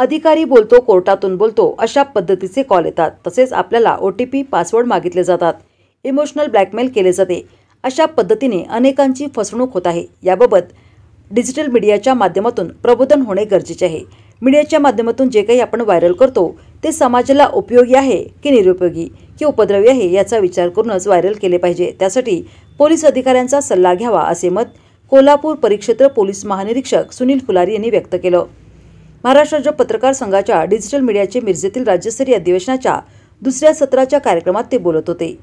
अधिकारी बोलतो, कोर्टातून बोलतो अशा पद्धतीचे कॉल येतात। तसेच आपल्याला OTP पासवर्ड मागितले जातात, इमोशनल ब्लॅकमेल केले जाते। अशा पद्धतीने अनेकांची फसवणूक होत आहे। याबाबत डिजिटल मीडियाच्या माध्यमातून प्रबोधन होणे गरजेचे आहे। मीडियाच्या माध्यमातून जे काही आपण व्हायरल करतो ते समाजाला उपयोगी आहे की निरुपयोगी की उपद्रवी आहे याचा विचार करूनच व्हायरल केले पाहिजे। त्यासाठी पोलीस अधिकाऱ्यांचा सल्ला घ्यावा असे मत कोल्हापूर परिक्षेत्र पोलीस महानिरीक्षक सुनील फुलारी यांनी व्यक्त केलं। महाराष्ट्र राज्य पत्रकार संघाच्या डिजिटल मीडियाचे मिरजेतील राज्यस्तरीय अधिवेशनाच्या दुसऱ्या सत्राच्या कार्यक्रमात ते बोलत होते।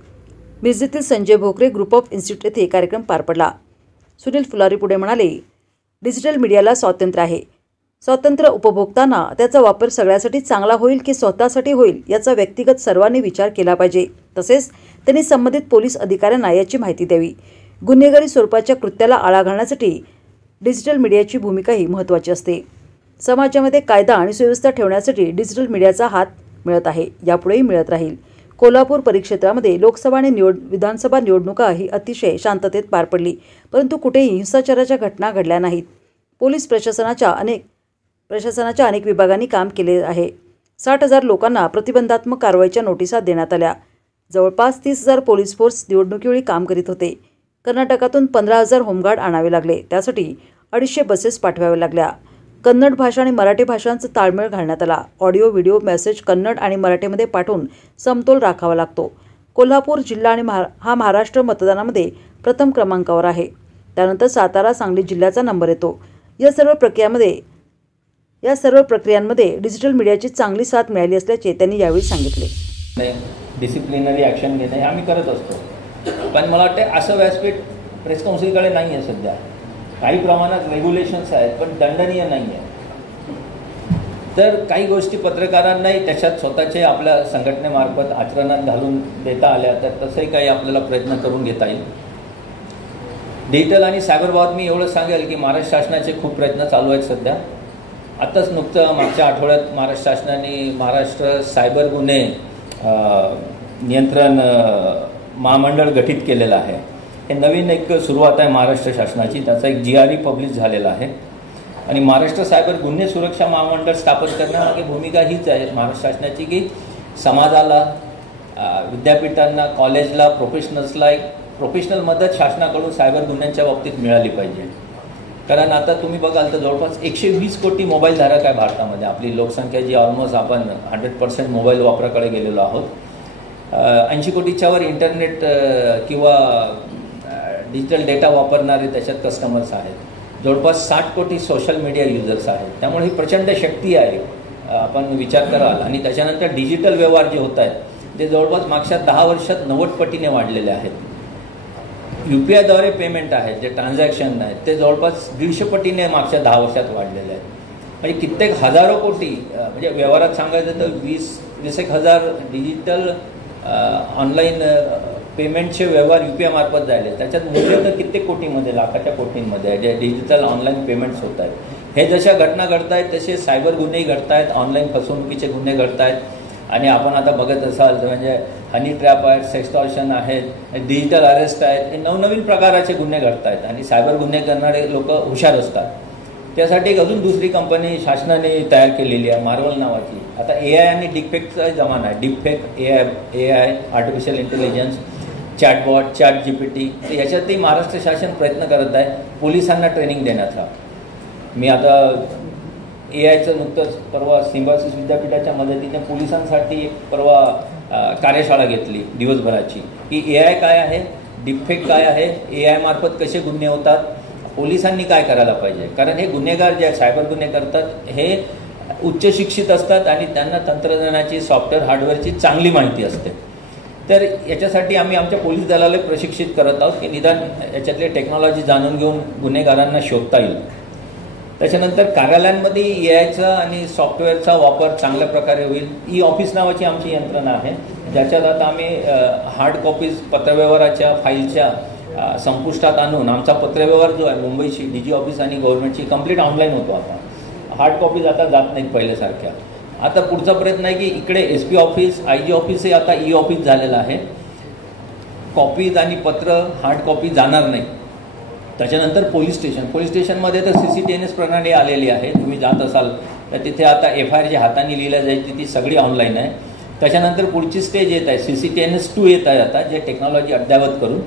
मिरजेतील Sanjay Bhokare group of institute येथे कार्यक्रम पार पडला। सुनील फुलारी पुढे म्हणाले, डिजिटल मीडियाला स्वातंत्र्य आहे। स्वातंत्र्य उपभोगताना त्याचा वापर सगळ्यासाठी चांगला होईल की स्वतःसाठी होईल याचा व्यक्तिगत सर्वांनी विचार केला पाहिजे। तसेच त्यांनी संबंधित पोलीस अधिकाऱ्यांना याची माहिती द्यावी। गुन्हेगारी स्वरूपाच्या कृत्याला आळा घालण्यासाठी डिजिटल मीडियाची भूमिकाही महत्त्वाची असते। समाजामध्ये कायदा आणि सुव्यवस्था ठेवण्यासाठी डिजिटल मीडियाचा हात मिळत आहे, यापुढेही मिळत राहील। कोल्हापूर परिक्षेत्रामध्ये लोकसभा आणि विधानसभा निवडणुका ही अतिशय शांततेत पार पडली, परंतु कुठेही हिंसाचाराच्या घटना घडल्या नाहीत। पोलीस प्रशासनाच्या अनेक विभागांनी काम केले आहे। 60,000 लोकांना प्रतिबंधात्मक कारवाईच्या नोटिसा देण्यात आल्या। जवळपास 30,000 पोलीस फोर्स निवडणुकीवेळी काम करीत होते। कर्नाटकातून 15,000 होमगार्ड आणावे लागले, त्यासाठी 250 बसेस पाठवाव्या लागल्या। कन्नड भाषा आणि मराठी भाषांचा ताळमेळ घालण्यात आला। ऑडिओ व्हिडिओ मेसेज कन्नड आणि मराठीमध्ये पाठवून समतोल राखावा लागतो। कोल्हापूर जिल्हा आणि हा महाराष्ट्र मतदानामध्ये प्रथम क्रमांकावर आहे। त्यानंतर सातारा, सांगली जिल्ह्याचा नंबर येतो। या सर्व प्रक्रियांमध्ये डिजिटल मीडियाची चांगली साथ मिळाली असल्याचे त्यांनी यावेळी सांगितले। डिसिप्लिनरी ॲक्शन घेणे आम्ही करत असतो, पण मला वाटते असं व्यासपीठ प्रेस काउन्सिलकडे नाही आहे सध्या। काही प्रमाणात रेग्युलेशन्स आहेत, पण दंडनीय नाही आहे। तर काही गोष्टी पत्रकारांनाही त्याच्यात स्वतःचे आपल्या संघटनेमार्फत आचरणात घालून देता आल्या तर तसंही काही आपल्याला प्रयत्न करून घेता येईल। डिजिटल आणि सायबरबाबत मी एवढं सांगेल की महाराष्ट्र शासनाचे खूप प्रयत्न चालू आहेत सध्या। आत्ताच नुकतं मागच्या आठवड्यात महाराष्ट्र शासनाने महाराष्ट्र सायबर गुन्हे नियंत्रण महामंडळ गठीत केलेलं आहे। हे नवीन एक सुरुवात आहे महाराष्ट्र शासनाची। त्याचा एक GRE पब्लिश झालेला आहे आणि महाराष्ट्र सायबर गुन्हे सुरक्षा महामंडळ स्थापन करण्यामागे भूमिका हीच आहे महाराष्ट्र शासनाची की समाजाला, विद्यापीठांना, कॉलेजला, प्रोफेशनल्सला एक प्रोफेशनल मदत शासनाकडून सायबर गुन्ह्यांच्या बाबतीत मिळाली पाहिजे। कारण आता तुम्ही बघाल तर जवळपास 120 कोटी मोबाईल धारक आहे भारतामध्ये। आपली लोकसंख्या जी ऑलमोस्ट आपण 100% मोबाईल वापराकडे गेलेलो आहोत। 80 कोटीच्या वर इंटरनेट किंवा डिजिटल डेटा वापरणारे त्याच्यात कस्टमर्स आहेत। जवळपास 60 कोटी सोशल मीडिया युजर्स आहेत। त्यामुळे ही प्रचंड शक्ती आहे, आपण विचार कराल। आणि त्याच्यानंतर डिजिटल व्यवहार जे होत आहेत ते जवळपास मागच्या 10 वर्षात 90 पटीने वाढलेले आहेत। UPIद्वारे पेमेंट आहेत, जे ट्रान्झॅक्शन आहेत ते जवळपास 150 पटीने मागच्या 10 वर्षात वाढलेले आहेत। म्हणजे कित्येक हजारो कोटी, म्हणजे व्यवहारात सांगायचं तर 20,000 डिजिटल ऑनलाईन पेमेंटचे व्यवहार UPI मार्फत झाले। त्याच्यात मूल्य तर कित्येक कोटीमध्ये, लाखाच्या कोटींमध्ये आहे जे डिजिटल ऑनलाईन पेमेंट्स होत आहेत। हे जशा घटना घडत आहेत तसे सायबर गुन्हेही घडत आहेत, ऑनलाईन फसवणुकीचे गुन्हे घडत आहेत। आणि आपण आता बघत असाल तर म्हणजे हनी ट्रॅप आहेत, सेक्सटॉर्शन आहेत, डिजिटल अरेस्ट आहेत, हे नवनवीन प्रकाराचे गुन्हे घडत आहेत। आणि सायबर गुन्हे करणारे लोक हुशार असतात। त्यासाठी एक अजून दुसरी कंपनी शासनाने तयार केलेली आहे, मार्वल नावाची। आता AI आणि डीपफेकचा जमाना आहे। Deepfake, AI artificial intelligence, chatbot, ChatGPT, याच्यातही महाराष्ट्र शासन प्रयत्न करत आहे पोलिसांना ट्रेनिंग देण्याचा। मी आता AIचं नुकतंच परवा सिम्बायोसिस विद्यापीठाच्या मदतीने पोलिसांसाठी एक परवा कार्यशाळा घेतली दिवसभराची की AI काय आहे, डीपफेक काय आहे, AI मार्फत कसे गुन्हे होतात, पोलिसांनी काय करायला पाहिजे। कारण हे गुन्हेगार जे सायबर गुन्हे करतात हे उच्च शिक्षित असतात आणि त्यांना तंत्रज्ञानाची, सॉफ्टवेअर, हार्डवेअरची चांगली माहिती असते। तर याच्यासाठी आम्ही आमच्या पोलीस दलाला प्रशिक्षित करत आहोत की निदान याच्यातले टेक्नॉलॉजी जाणून घेऊन गुन्हेगारांना शोधता येईल। त्याच्यानंतर कार्यालयांमध्ये AIचा आणि सॉफ्टवेअरचा वापर चांगल्या प्रकारे होईल। E-ऑफिस नावाची आमची यंत्रणा आहे ज्याच्यात आता आम्ही हार्ड कॉपीज पत्रव्यवहाराच्या फाईलच्या संपुष्टात आणून आमचा पत्रव्यवहार जो आहे मुंबईची DG ऑफिस आणि गव्हर्नमेंटची कंप्लीट ऑनलाईन होतो। आता हार्ड कॉपीज आता जात नाहीत पहिल्यासारख्या। आता पुढचा प्रयत्न आहे की इकडे SP ऑफिस, IG ऑफिस हे आता E-ऑफिस झालेलं आहे। कॉपीज आणि पत्र हार्ड कॉपी जाणार नाही। त्याच्यानंतर पोलीस स्टेशनमध्ये तर CCTNS प्रणाली आलेली आहे। तुम्ही जात असाल तर तिथे आता FIR जी हाताने लिहिल्या जायची ती सगळी ऑनलाईन आहे. त्याच्यानंतर पुढची स्टेज येत आहे CCTNS2 येत आहे आता, जे टेक्नॉलॉजी अद्ययावत करून.